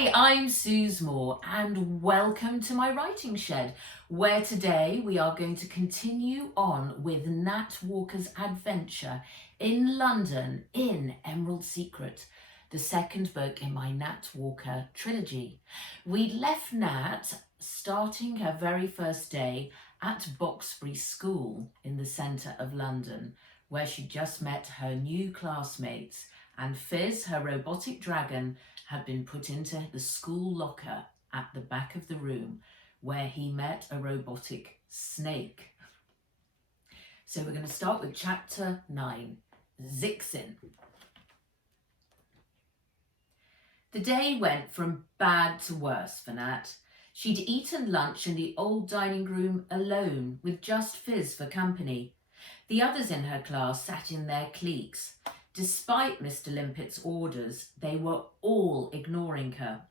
Hi, I'm Suze Moore and welcome to my writing shed, where today we are going to continue on with Nat Walker's adventure in London in Emerald Secret, the second book in my Nat Walker trilogy. We left Nat starting her very first day at Boxbury School in the centre of London, where she just met her new classmates, and Fizz, her robotic dragon, had been put into the school locker at the back of the room, where he met a robotic snake. So we're going to start with chapter 9, Zixin. The day went from bad to worse for Nat. She'd eaten lunch in the old dining room alone, with just Fizz for company. The others in her class sat in their cliques. Despite Mr. Limpet's orders, they were all ignoring her.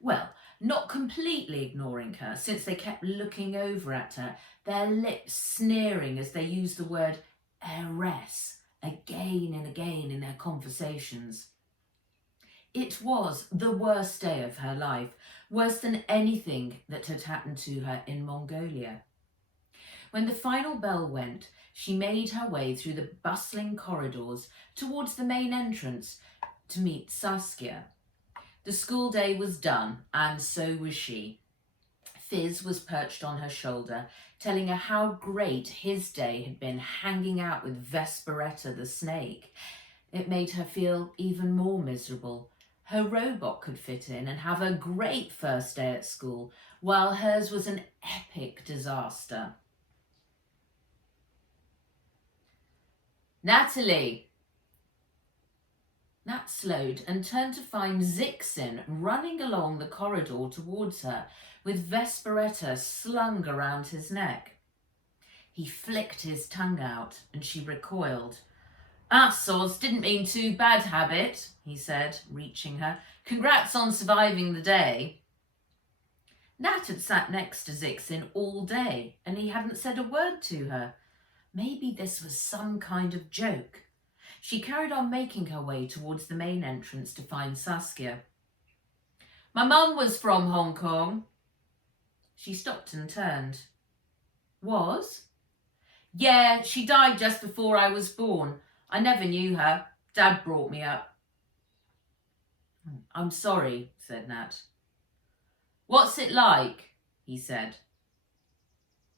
Well, not completely ignoring her, since they kept looking over at her, their lips sneering as they used the word heiress again and again in their conversations. It was the worst day of her life, worse than anything that had happened to her in Mongolia. When the final bell went, she made her way through the bustling corridors towards the main entrance to meet Saskia. The school day was done, and so was she. Fizz was perched on her shoulder, telling her how great his day had been hanging out with Vesperetta the snake. It made her feel even more miserable. Her robot could fit in and have a great first day at school, while hers was an epic disaster. Natalie! Nat slowed and turned to find Zixin running along the corridor towards her, with Vesperetta slung around his neck. He flicked his tongue out, and she recoiled. "Ah, soz, didn't mean to, bad habit," he said, reaching her. "Congrats on surviving the day." Nat had sat next to Zixin all day, and he hadn't said a word to her. Maybe this was some kind of joke. She carried on making her way towards the main entrance to find Saskia. "My mum was from Hong Kong." She stopped and turned. "Was?" "Yeah, she died just before I was born. I never knew her. Dad brought me up." "I'm sorry," said Nat. "What's it like?" he said.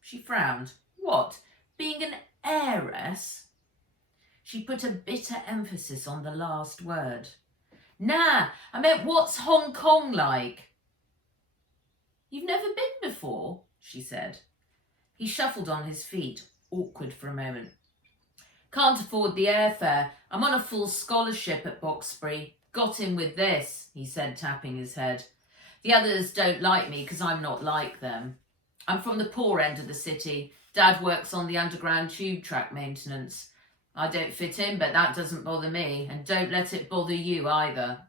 She frowned. "What? Being an heiress?" She put a bitter emphasis on the last word. "Nah, I meant what's Hong Kong like?" "You've never been before?" she said. He shuffled on his feet, awkward for a moment. "Can't afford the airfare. I'm on a full scholarship at Boxbury. Got in with this," he said, tapping his head. "The others don't like me because I'm not like them. I'm from the poor end of the city. Dad works on the underground tube track maintenance. I don't fit in, but that doesn't bother me, and don't let it bother you either."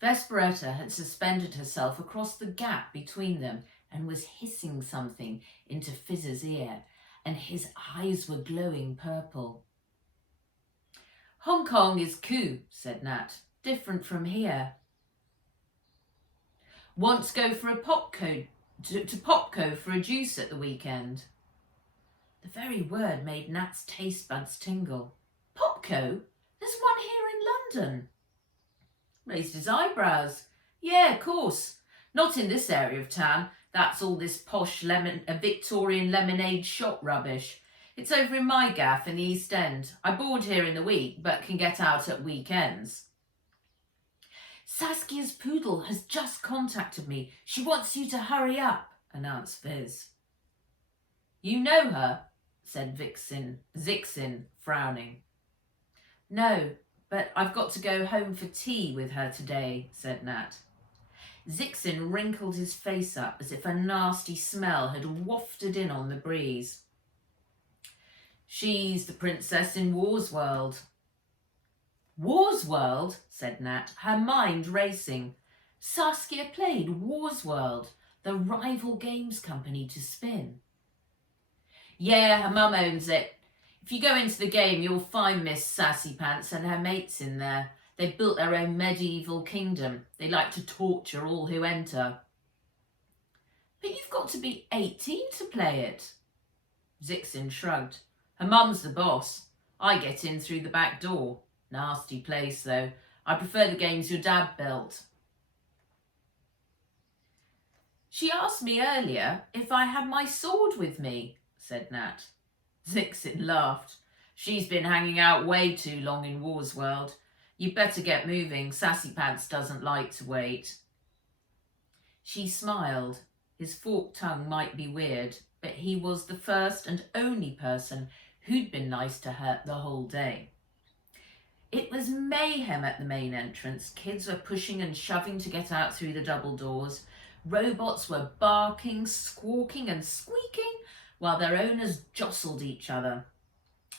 Vesperetta had suspended herself across the gap between them and was hissing something into Fizz's ear, and his eyes were glowing purple. "Hong Kong is cool," said Nat. "Different from here." "Once go for a Popco to Popco for a juice at the weekend." The very word made Nat's taste buds tingle. "Popco? There's one here in London." Raised his eyebrows. "Yeah, of course. Not in this area of town. That's all this posh Victorian lemonade shop rubbish. It's over in my gaff in the East End. I board here in the week, but can get out at weekends." "Saskia's poodle has just contacted me. She wants you to hurry up," announced Fizz. "You know her?" said Zixin, frowning. "No, but I've got to go home for tea with her today," said Nat. Zixin wrinkled his face up as if a nasty smell had wafted in on the breeze. "She's the princess in War's World." "War's World?" said Nat, her mind racing. Saskia played War's World, the rival games company to Spin. "Yeah, her mum owns it. If you go into the game, you'll find Miss Sassy Pants and her mates in there. They've built their own medieval kingdom. They like to torture all who enter. But you've got to be 18 to play it. Zixin shrugged. Her mum's the boss. I get in through the back door. Nasty place, though. I prefer the games your dad built. She asked me earlier if I had my sword with me, said Nat. Zixin laughed. She's been hanging out way too long in War's world. You'd better get moving. Sassy Pants doesn't like to wait. She smiled. His forked tongue might be weird, but he was the first and only person who'd been nice to her the whole day. It was mayhem at the main entrance. Kids were pushing and shoving to get out through the double doors. Robots were barking, squawking and squeaking while their owners jostled each other.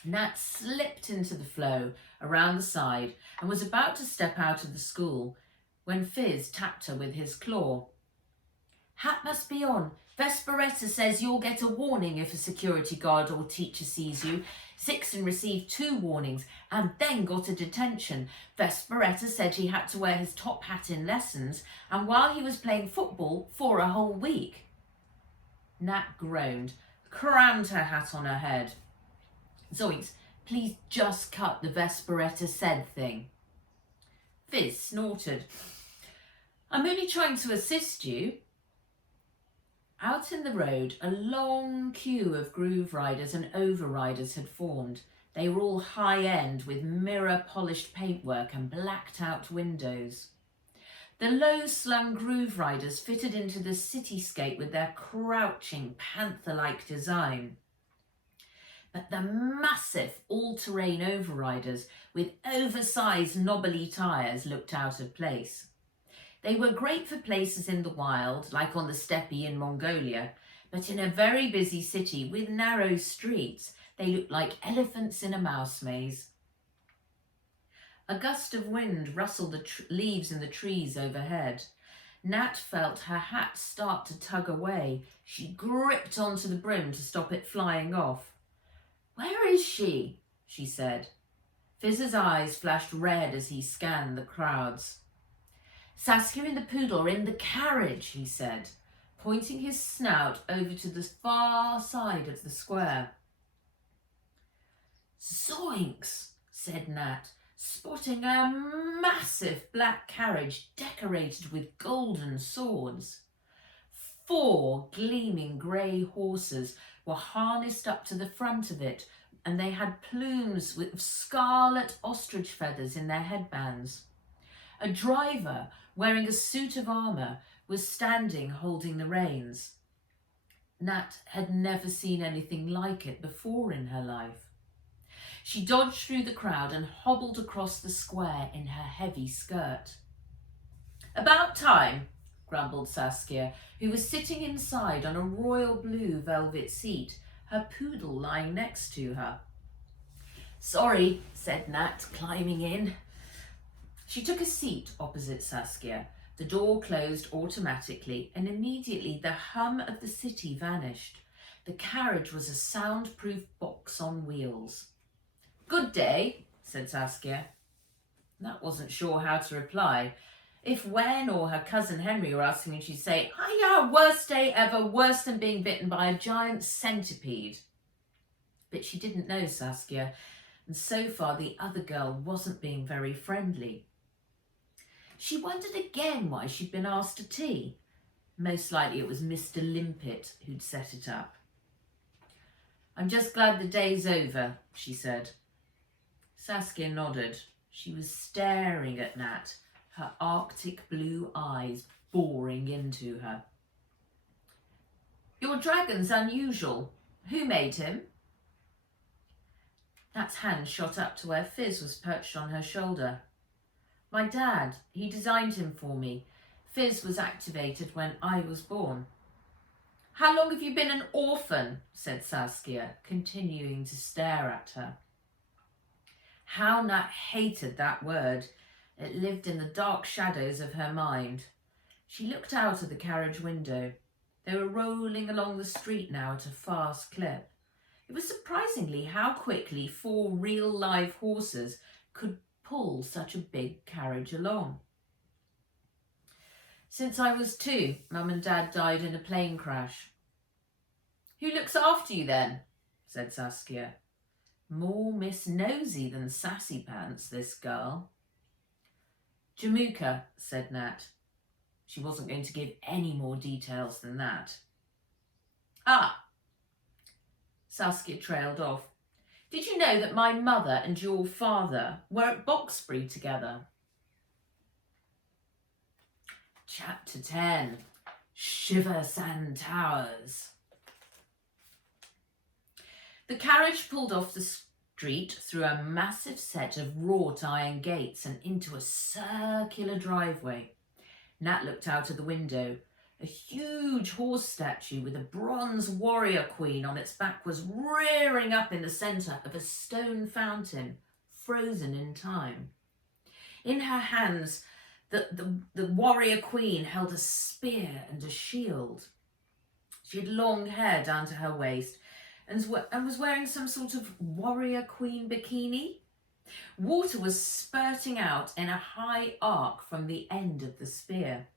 Nat slipped into the flow around the side and was about to step out of the school when Fizz tapped her with his claw. Hat must be on. Vesperetta says you'll get a warning if a security guard or teacher sees you. Zixin received 2 warnings and then got a detention. Vesperetta said he had to wear his top hat in lessons and while he was playing football for a whole week. Nat groaned, crammed her hat on her head. Zoinks, please just cut the Vesperetta said thing. Fizz snorted. I'm only trying to assist you. Out in the road, a long queue of groove riders and overriders had formed. They were all high-end with mirror-polished paintwork and blacked-out windows. The low-slung groove riders fitted into the cityscape with their crouching, panther-like design. But the massive all-terrain overriders with oversized knobbly tyres looked out of place. They were great for places in the wild, like on the steppe in Mongolia, but in a very busy city with narrow streets, they looked like elephants in a mouse maze. A gust of wind rustled the leaves in the trees overhead. Nat felt her hat start to tug away. She gripped onto the brim to stop it flying off. "Where is she?" she said. Fizz's eyes flashed red as he scanned the crowds. "Saskia and the poodle are in the carriage," he said, pointing his snout over to the far side of the square. "Zoinks," said Nat, spotting a massive black carriage decorated with golden swords. 4 gleaming grey horses were harnessed up to the front of it, and they had plumes with scarlet ostrich feathers in their headbands. A driver, wearing a suit of armour, was standing holding the reins. Nat had never seen anything like it before in her life. She dodged through the crowd and hobbled across the square in her heavy skirt. "About time," grumbled Saskia, who was sitting inside on a royal blue velvet seat, her poodle lying next to her. "Sorry," said Nat, climbing in. She took a seat opposite Saskia. The door closed automatically and immediately the hum of the city vanished. The carriage was a soundproof box on wheels. "Good day," said Saskia. Nat wasn't sure how to reply. If Wen or her cousin Henry were asking her, she'd say, "Oh yeah, worst day ever, worse than being bitten by a giant centipede." But she didn't know Saskia, and so far the other girl wasn't being very friendly. She wondered again why she'd been asked to tea. Most likely it was Mr. Limpet who'd set it up. "I'm just glad the day's over," she said. Saskia nodded. She was staring at Nat, her arctic blue eyes boring into her. "Your dragon's unusual. Who made him?" Nat's hand shot up to where Fizz was perched on her shoulder. "My dad. He designed him for me. Fizz was activated when I was born." "How long have you been an orphan?" said Saskia, continuing to stare at her. How Nat hated that word. It lived in the dark shadows of her mind. She looked out of the carriage window. They were rolling along the street now at a fast clip. It was surprisingly how quickly 4 real live horses could pull such a big carriage along? Since I was 2, Mum and Dad died in a plane crash. Who looks after you then? Said Saskia. More Miss Nosy than Sassy Pants, this girl. Jamuka, said Nat. She wasn't going to give any more details than that. Ah! Saskia trailed off. Did you know that my mother and your father were at Boxbury together? Chapter 10. Shiver Sand Towers. The carriage pulled off the street through a massive set of wrought iron gates and into a circular driveway. Nat looked out of the window. A huge horse statue with a bronze warrior queen on its back was rearing up in the centre of a stone fountain, frozen in time. In her hands, the warrior queen held a spear and a shield. She had long hair down to her waist and was wearing some sort of warrior queen bikini. Water was spurting out in a high arc from the end of the spear.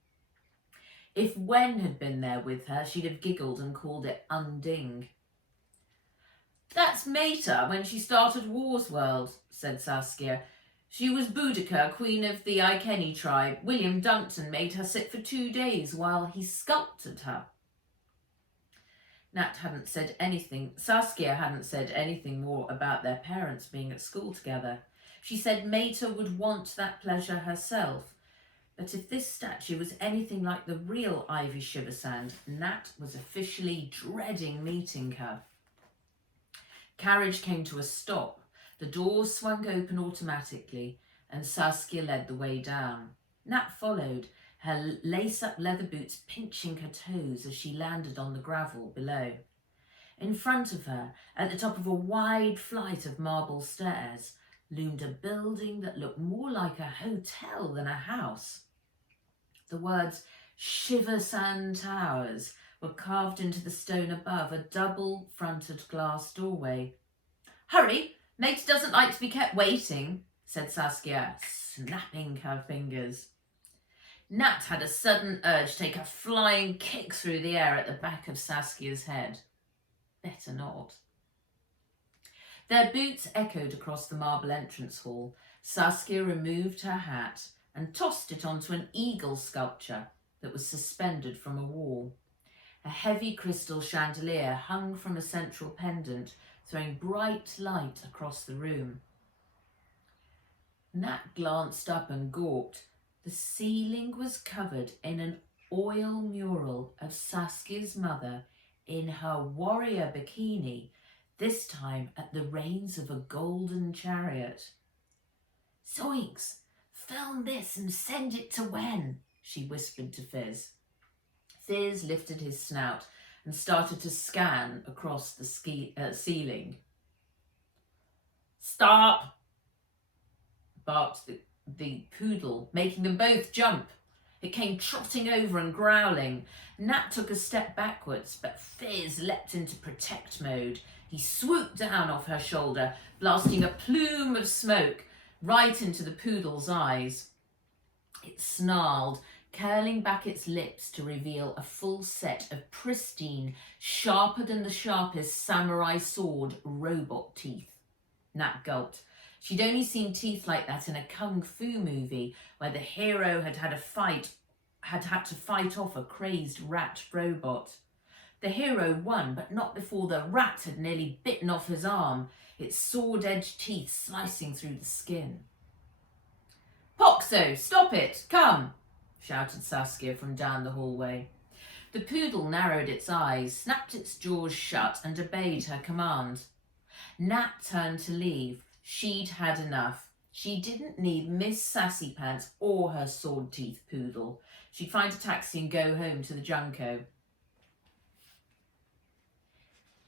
If Wen had been there with her, she'd have giggled and called it unding. That's Mater when she started War's World, said Saskia. She was Boudica, queen of the Iceni tribe. William Duncton made her sit for 2 days while he sculpted her. Saskia hadn't said anything more about their parents being at school together. She said Mater would want that pleasure herself. But if this statue was anything like the real Ivy Shiversand, Nat was officially dreading meeting her. Carriage came to a stop. The doors swung open automatically, and Saskia led the way down. Nat followed, her lace-up leather boots pinching her toes as she landed on the gravel below. In front of her, at the top of a wide flight of marble stairs, loomed a building that looked more like a hotel than a house. The words Shiver Sand Towers were carved into the stone above a double-fronted glass doorway. Hurry, Mate doesn't like to be kept waiting, said Saskia, snapping her fingers. Nat had a sudden urge to take a flying kick through the air at the back of Saskia's head. Better not. Their boots echoed across the marble entrance hall. Saskia removed her hat and tossed it onto an eagle sculpture that was suspended from a wall. A heavy crystal chandelier hung from a central pendant, throwing bright light across the room. Nat glanced up and gawped. The ceiling was covered in an oil mural of Saskia's mother in her warrior bikini, this time at the reins of a golden chariot. Zoinks! Film this and send it to Wen, she whispered to Fizz. Fizz lifted his snout and started to scan across the ceiling. Stop! Barked the poodle, making them both jump. It came trotting over and growling. Nat took a step backwards, but Fizz leapt into protect mode. He swooped down off her shoulder, blasting a plume of smoke right into the poodle's eyes. It snarled, curling back its lips to reveal a full set of pristine, sharper than the sharpest samurai sword, robot teeth. Nat gulped. She'd only seen teeth like that in a kung fu movie where the hero had had to fight off a crazed rat robot. The hero won, but not before the rat had nearly bitten off his arm, its sword-edged teeth slicing through the skin. Poxo, stop it, come, shouted Saskia from down the hallway. The poodle narrowed its eyes, snapped its jaws shut and obeyed her command. Nat turned to leave. She'd had enough. She didn't need Miss Sassy Pants or her sword-teeth poodle. She'd find a taxi and go home to the Junco.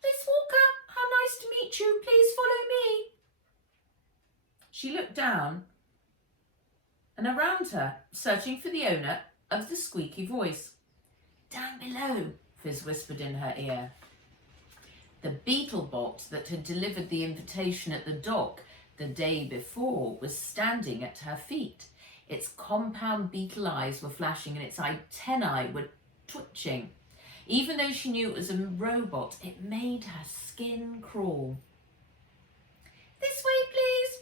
Miss Walker, how nice to meet you. Please follow me. She looked down and around her, searching for the owner of the squeaky voice. Down below, Fizz whispered in her ear. The beetle bot that had delivered the invitation at the dock the day before, was standing at her feet. Its compound beetle eyes were flashing and its antennae were twitching. Even though she knew it was a robot, it made her skin crawl. "This way, please."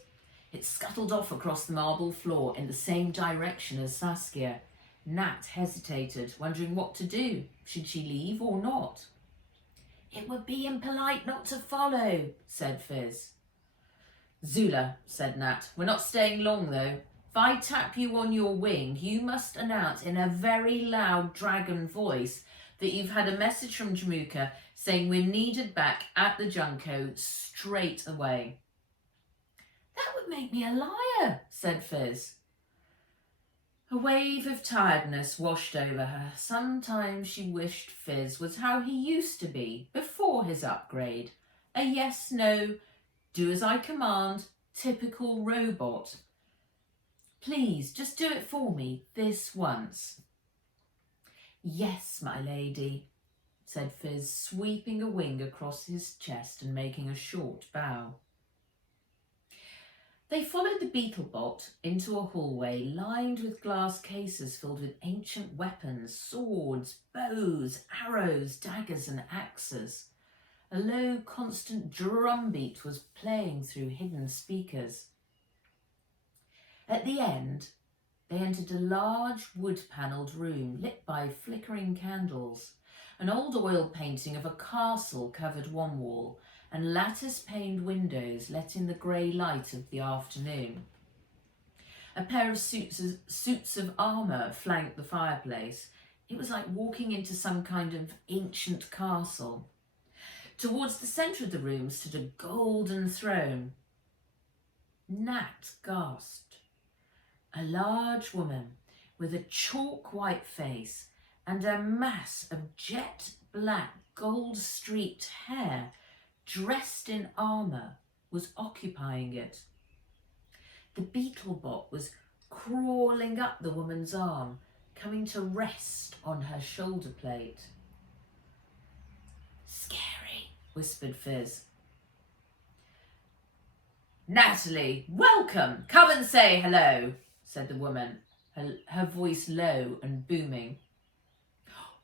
It scuttled off across the marble floor in the same direction as Saskia. Nat hesitated, wondering what to do. Should she leave or not? "It would be impolite not to follow," said Fizz. "Zula," said Nat, "we're not staying long though. If I tap you on your wing, you must announce in a very loud dragon voice that you've had a message from Jamuka saying we're needed back at the Junko straight away." "That would make me a liar," said Fizz. A wave of tiredness washed over her. Sometimes she wished Fizz was how he used to be before his upgrade. A yes, no, do as I command, typical robot. "Please, just do it for me, this once." "Yes, my lady," said Fizz, sweeping a wing across his chest and making a short bow. They followed the Beetlebot into a hallway lined with glass cases filled with ancient weapons, swords, bows, arrows, daggers and axes. A low, constant drumbeat was playing through hidden speakers. At the end, they entered a large wood-panelled room lit by flickering candles. An old oil painting of a castle covered one wall, and lattice-paned windows let in the grey light of the afternoon. A pair of suits of armour flanked the fireplace. It was like walking into some kind of ancient castle. Towards the centre of the room stood a golden throne. Nat gasped. A large woman with a chalk-white face and a mass of jet-black, gold-streaked hair, dressed in armour, was occupying it. The Beetlebot was crawling up the woman's arm, coming to rest on her shoulder plate. "Scary," whispered Fizz. "Natalie, welcome! Come and say hello," said the woman, her voice low and booming.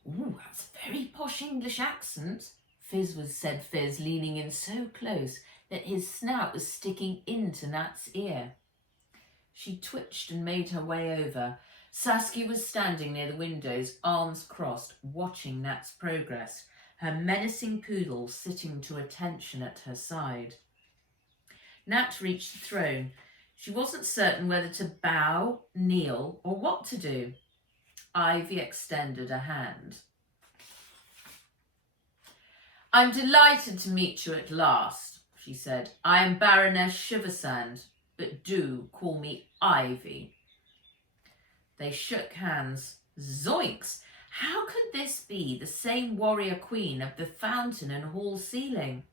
"Ooh, that's a very posh English accent," said Fizz, leaning in so close that his snout was sticking into Nat's ear. She twitched and made her way over. Saskia was standing near the windows, arms crossed, watching Nat's progress, her menacing poodle sitting to attention at her side. Nat reached the throne. She wasn't certain whether to bow, kneel, or what to do. Ivy extended a hand. "I'm delighted to meet you at last," she said. "I am Baroness Shiversand, but do call me Ivy." They shook hands. Zoinks! How could this be the same warrior queen of the fountain and hall ceiling?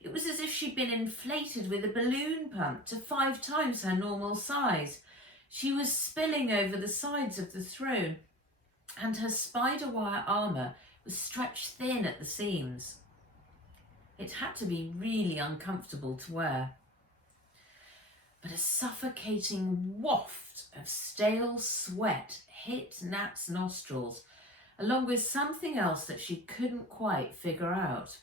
It was as if she'd been inflated with a balloon pump to 5 times her normal size. She was spilling over the sides of the throne, and her spider wire armour was stretched thin at the seams. It had to be really uncomfortable to wear. But a suffocating waft of stale sweat hit Nat's nostrils, along with something else that she couldn't quite figure out.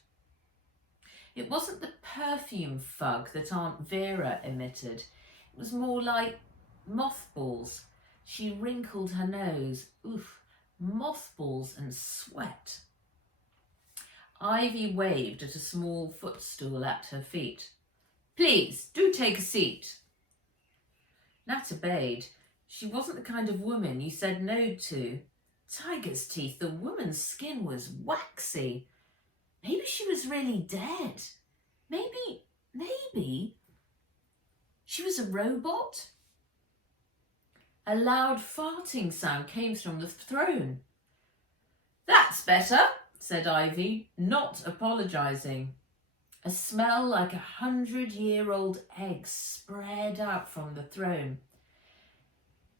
It wasn't the perfume fug that Aunt Vera emitted. It was more like mothballs. She wrinkled her nose. Oof, mothballs and sweat. Ivy waved at a small footstool at her feet. "Please, do take a seat." Nat obeyed. She wasn't the kind of woman you said no to. Tiger's teeth, the woman's skin was waxy. Maybe she was really dead. Maybe she was a robot? A loud farting sound came from the throne. "That's better," said Ivy, not apologising. A smell like 100-year-old eggs spread out from the throne.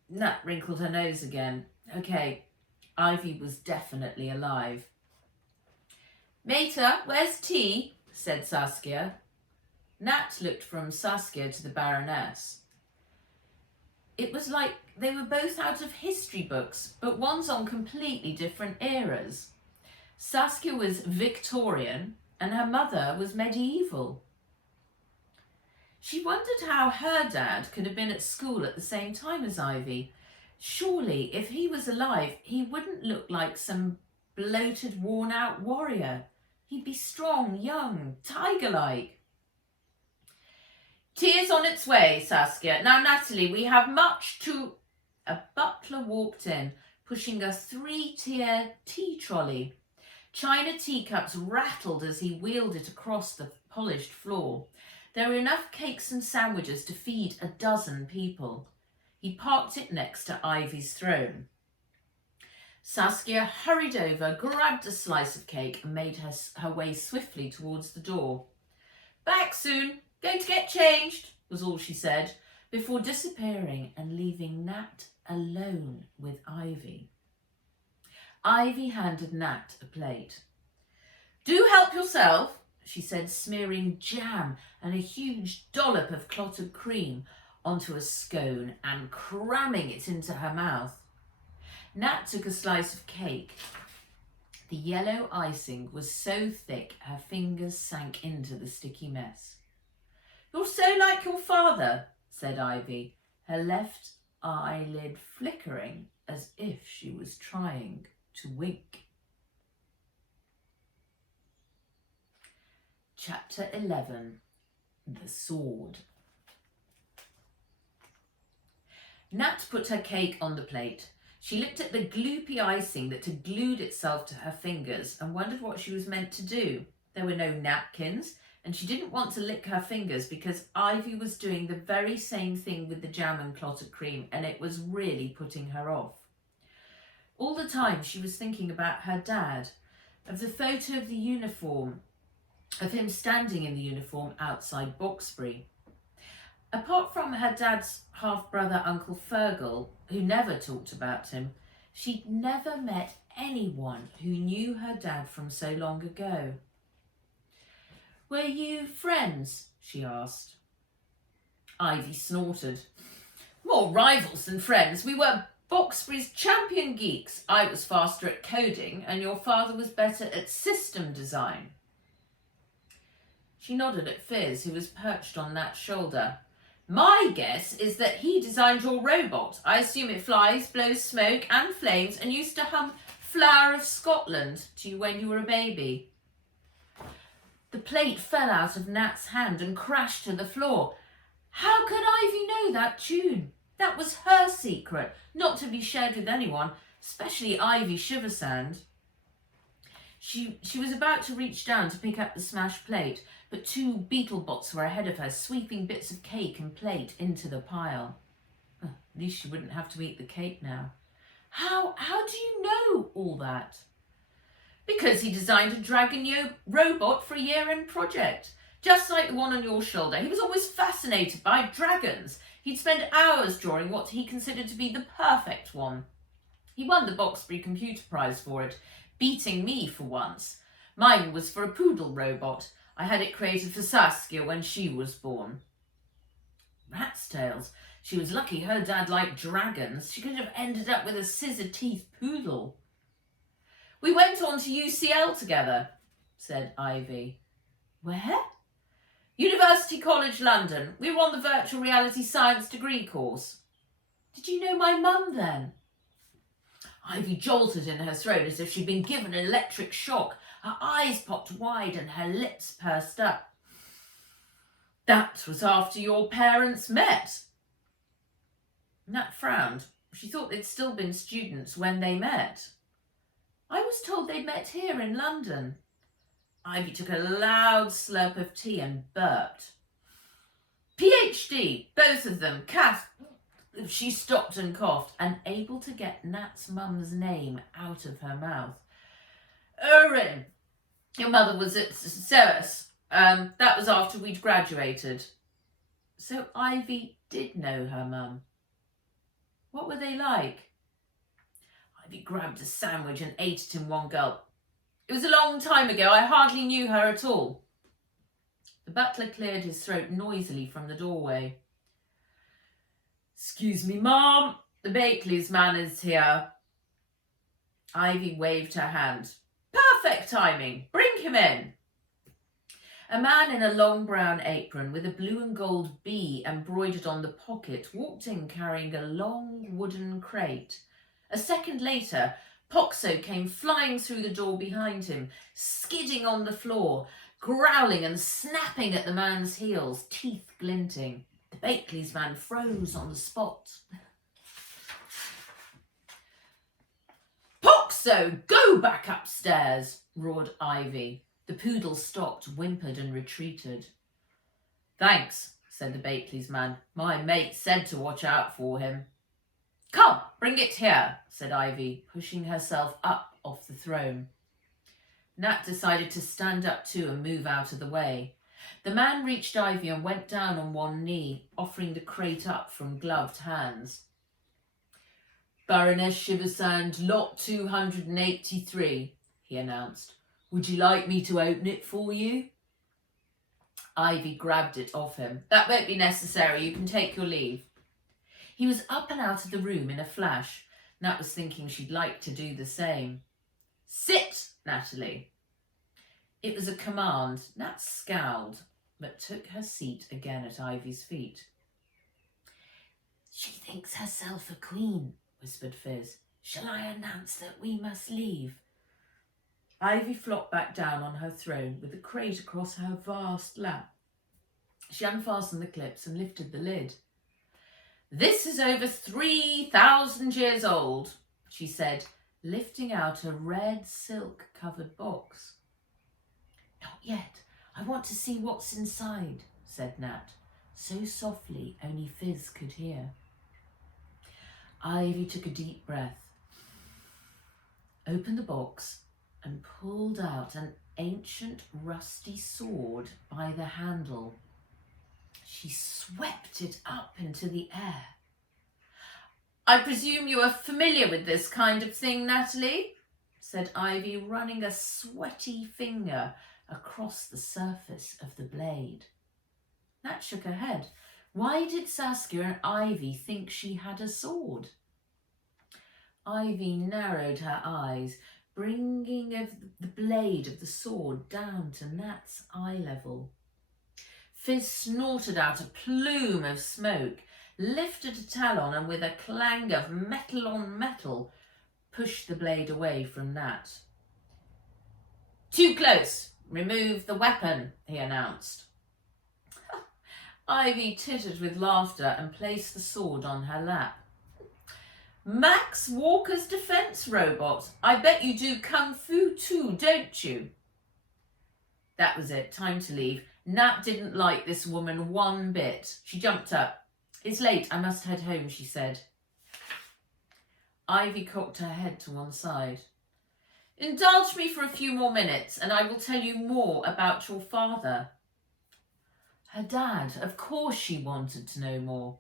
Nat wrinkled her nose again. Okay, Ivy was definitely alive. "Mater, where's tea?" said Saskia. Nat looked from Saskia to the Baroness. It was like they were both out of history books, but one's on completely different eras. Saskia was Victorian and her mother was medieval. She wondered how her dad could have been at school at the same time as Ivy. Surely, if he was alive, he wouldn't look like some bloated, worn-out warrior. He'd be strong, young, tiger-like. Tea is on its way, Saskia. Now, Natalie, we have much to... A butler walked in, pushing a 3-tier tea trolley. China teacups rattled as he wheeled it across the polished floor. There were enough cakes and sandwiches to feed 12 people. He parked it next to Ivy's throne. Saskia hurried over, grabbed a slice of cake and made her way swiftly towards the door. Back soon, going to get changed, was all she said, before disappearing and leaving Nat alone with Ivy. Ivy handed Nat a plate. Do help yourself, she said, smearing jam and a huge dollop of clotted cream onto a scone and cramming it into her mouth. Nat took a slice of cake. The yellow icing was so thick her fingers sank into the sticky mess. You're so like your father, said Ivy, her left eyelid flickering as if she was trying to wink. Chapter 11. The Sword. Nat put her cake on the plate. She looked at the gloopy icing that had glued itself to her fingers and wondered what she was meant to do. There were no napkins, and she didn't want to lick her fingers because Ivy was doing the very same thing with the jam and clotted cream, and it was really putting her off. All the time she was thinking about her dad, of the photo of the uniform, of him standing in the uniform outside Boxbury. Apart from her dad's half-brother Uncle Fergal, who never talked about him, she'd never met anyone who knew her dad from so long ago. Were you friends? She asked. Ivy snorted. More rivals than friends. We were Boxbury's champion geeks. I was faster at coding and your father was better at system design. She nodded at Fizz, who was perched on Nat's shoulder. My guess is that he designed your robot. I assume it flies, blows smoke and flames and used to hum Flower of Scotland to you when you were a baby. The plate fell out of Nat's hand and crashed to the floor. How could Ivy know that tune? That was her secret, not to be shared with anyone, especially Ivy Shiversand. She was about to reach down to pick up the smashed plate, but 2 beetlebots were ahead of her, sweeping bits of cake and plate into the pile. At least she wouldn't have to eat the cake now. How do you know all that? Because he designed a dragon robot for a year-end project, just like the one on your shoulder. He was always fascinated by dragons. He'd spend hours drawing what he considered to be the perfect one. He won the Boxbury Computer Prize for it, beating me for once. Mine was for a poodle robot. I had it created for Saskia when she was born. Rat's tails. She was lucky her dad liked dragons. She could have ended up with a scissor-teeth poodle. We went on to UCL together, said Ivy. Where? University College London. We were on the virtual reality science degree course. Did you know my mum then? Ivy jolted in her throat as if she'd been given an electric shock. Her eyes popped wide and her lips pursed up. That was after your parents met. Nat frowned. She thought they'd still been students when they met. I was told they'd met here in London. Ivy took a loud slurp of tea and burped. PhD, both of them. Kath. She stopped and coughed, unable to get Nat's mum's name out of her mouth. Erin, your mother was at Ceres. That was after we'd graduated. So Ivy did know her mum. What were they like? Ivy grabbed a sandwich and ate it in one gulp. It was a long time ago. I hardly knew her at all. The butler cleared his throat noisily from the doorway. "Excuse me, ma'am, the Bakeley's man is here." Ivy waved her hand. "Perfect timing. Bring him in." A man in a long brown apron with a blue and gold bee embroidered on the pocket walked in carrying a long wooden crate. A second later, Poxo came flying through the door behind him, skidding on the floor, growling and snapping at the man's heels, teeth glinting. The Bakeley's man froze on the spot. "Poxo, go back upstairs," roared Ivy. The poodle stopped, whimpered and retreated. "Thanks," said the Bakeley's man. "My mate said to watch out for him." "Come, bring it here," said Ivy, pushing herself up off the throne. Nat decided to stand up too and move out of the way. The man reached Ivy and went down on one knee, offering the crate up from gloved hands. "Baroness Shiversand, lot 283, he announced. "Would you like me to open it for you?" Ivy grabbed it off him. "That won't be necessary. You can take your leave." He was up and out of the room in a flash. Nat was thinking she'd like to do the same. "Sit, Natalie." It was a command. Nat scowled, but took her seat again at Ivy's feet. "She thinks herself a queen," whispered Fizz. "Shall I announce that we must leave?" Ivy flopped back down on her throne with the crate across her vast lap. She unfastened the clips and lifted the lid. "This is over 3,000 years old," she said, lifting out a red silk-covered box. "Not yet. I want to see what's inside," said Nat, so softly only Fizz could hear. Ivy took a deep breath, opened the box, and pulled out an ancient rusty sword by the handle. She swept it up into the air. "I presume you are familiar with this kind of thing, Natalie?" said Ivy, running a sweaty finger across the surface of the blade. Nat shook her head. Why did Saskia and Ivy think she had a sword? Ivy narrowed her eyes, bringing the blade of the sword down to Nat's eye level. Fizz snorted out a plume of smoke, lifted a talon, and with a clang of metal on metal, pushed the blade away from Nat. "Too close. Remove the weapon," he announced. Ivy tittered with laughter and placed the sword on her lap. "Max Walker's defense robot. I bet you do kung fu too, don't you?" That was it. Time to leave. Nat didn't like this woman one bit. She jumped up. "It's late. I must head home," she said. Ivy cocked her head to one side. "Indulge me for a few more minutes and I will tell you more about your father." Her dad, of course she wanted to know more.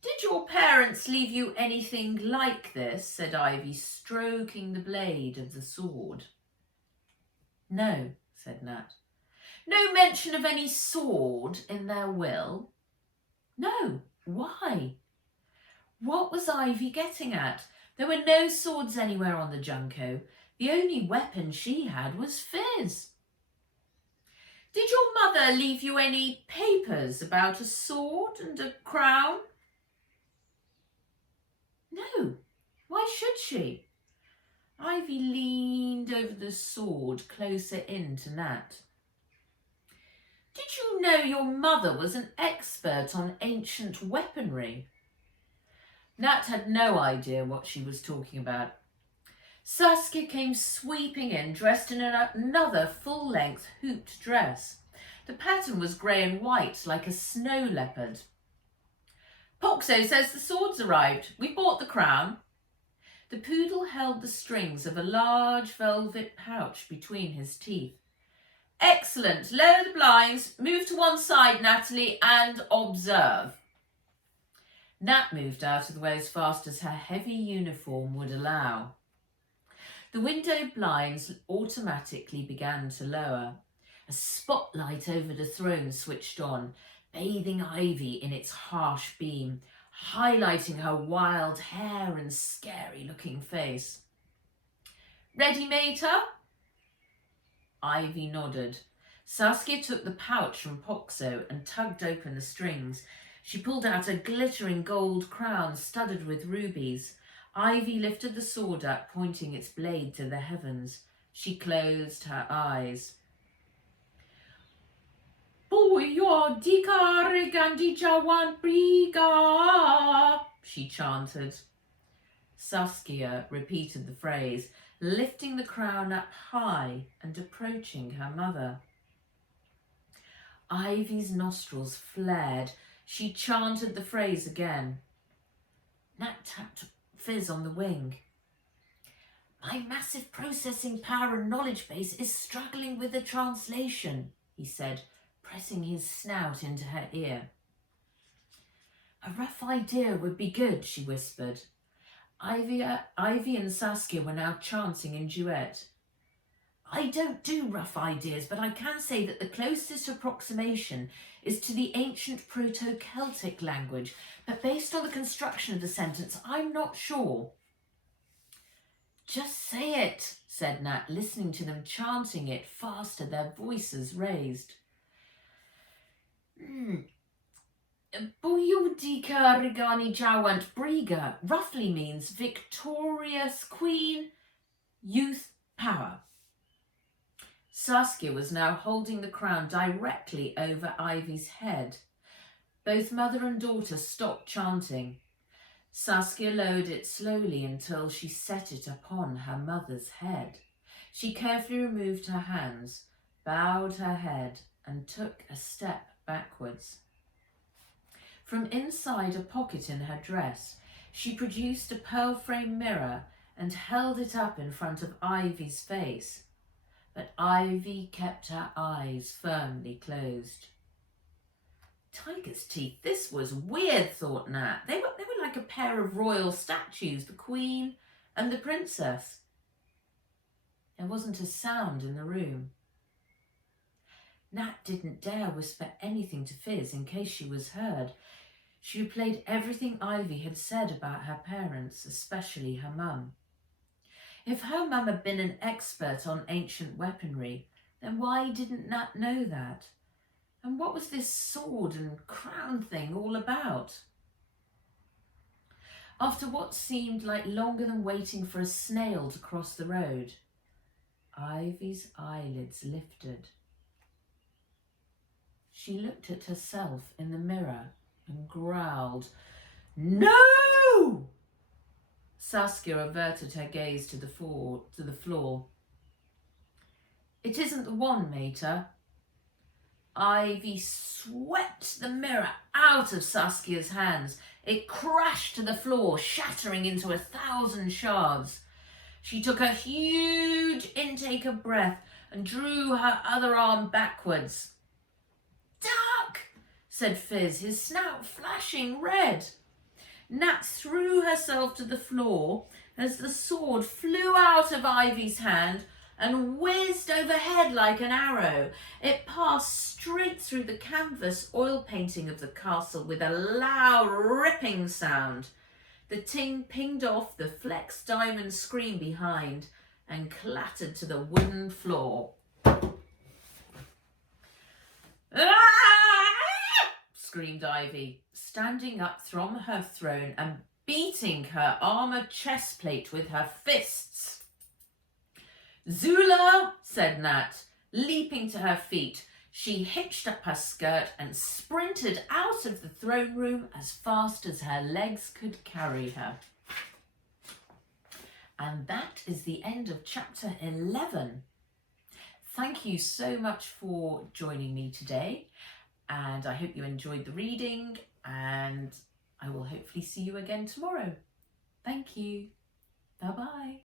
"Did your parents leave you anything like this?" said Ivy, stroking the blade of the sword. "No," said Nat. "No mention of any sword in their will?" "No. Why?" What was Ivy getting at? There were no swords anywhere on the Junco. The only weapon she had was Fizz. "Did your mother leave you any papers about a sword and a crown?" "No. Why should she?" Ivy leaned over the sword closer in to Nat. "Did you know your mother was an expert on ancient weaponry?" Nat had no idea what she was talking about. Saskia came sweeping in, dressed in another full-length hooped dress. The pattern was grey and white, like a snow leopard. "Poxo says the sword's arrived. We bought the crown." The poodle held the strings of a large velvet pouch between his teeth. "Excellent. Lower the blinds. Move to one side, Natalie, and observe." Nat moved out of the way as fast as her heavy uniform would allow. The window blinds automatically began to lower. A spotlight over the throne switched on, bathing Ivy in its harsh beam, highlighting her wild hair and scary-looking face. "Ready, mater?" Ivy nodded. Saskia took the pouch from Poxo and tugged open the strings. She pulled out a glittering gold crown studded with rubies. Ivy lifted the sword up, pointing its blade to the heavens. She closed her eyes. "Boyo dika regandi jawan briga," she chanted. Saskia repeated the phrase, lifting the crown up high and approaching her mother. Ivy's nostrils flared. She chanted the phrase again. Nat tapped Fizz on the wing. "My massive processing power and knowledge base is struggling with the translation," he said, pressing his snout into her ear. "A rough idea would be good," she whispered. Ivy and Saskia were now chanting in duet. "I don't do rough ideas, but I can say that the closest approximation is to the ancient Proto-Celtic language, but based on the construction of the sentence, I'm not sure." "Just say it," said Nat, listening to them chanting it faster, their voices raised. "Buyudika Rigani Jawant Briga" roughly means victorious queen, youth, power. Saskia was now holding the crown directly over Ivy's head. Both mother and daughter stopped chanting. Saskia lowered it slowly until she set it upon her mother's head. She carefully removed her hands, bowed her head, and took a step backwards. From inside a pocket in her dress, she produced a pearl-framed mirror and held it up in front of Ivy's face. But Ivy kept her eyes firmly closed. Tiger's teeth, this was weird, thought Nat. They were like a pair of royal statues, the Queen and the Princess. There wasn't a sound in the room. Nat didn't dare whisper anything to Fizz in case she was heard. She replayed everything Ivy had said about her parents, especially her mum. If her mum had been an expert on ancient weaponry, then why didn't Nat know that? And what was this sword and crown thing all about? After what seemed like longer than waiting for a snail to cross the road, Ivy's eyelids lifted. She looked at herself in the mirror and growled, "No!" Saskia averted her gaze to the floor. "It isn't the wand, mater." Ivy swept the mirror out of Saskia's hands. It crashed to the floor, shattering into 1,000 shards. She took a huge intake of breath and drew her other arm backwards. "Duck!" said Fizz, his snout flashing red. Nat threw herself to the floor as the sword flew out of Ivy's hand and whizzed overhead like an arrow. It passed straight through the canvas oil painting of the castle with a loud ripping sound. The ting pinged off the Flex diamond screen behind and clattered to the wooden floor. "Ah!" screamed Ivy, standing up from her throne and beating her armoured chest plate with her fists. "Zula," said Nat, leaping to her feet. She hitched up her skirt and sprinted out of the throne room as fast as her legs could carry her. And that is the end of chapter 11. Thank you so much for joining me today, and I hope you enjoyed the reading, and I will hopefully see you again tomorrow. Thank you. Bye-bye.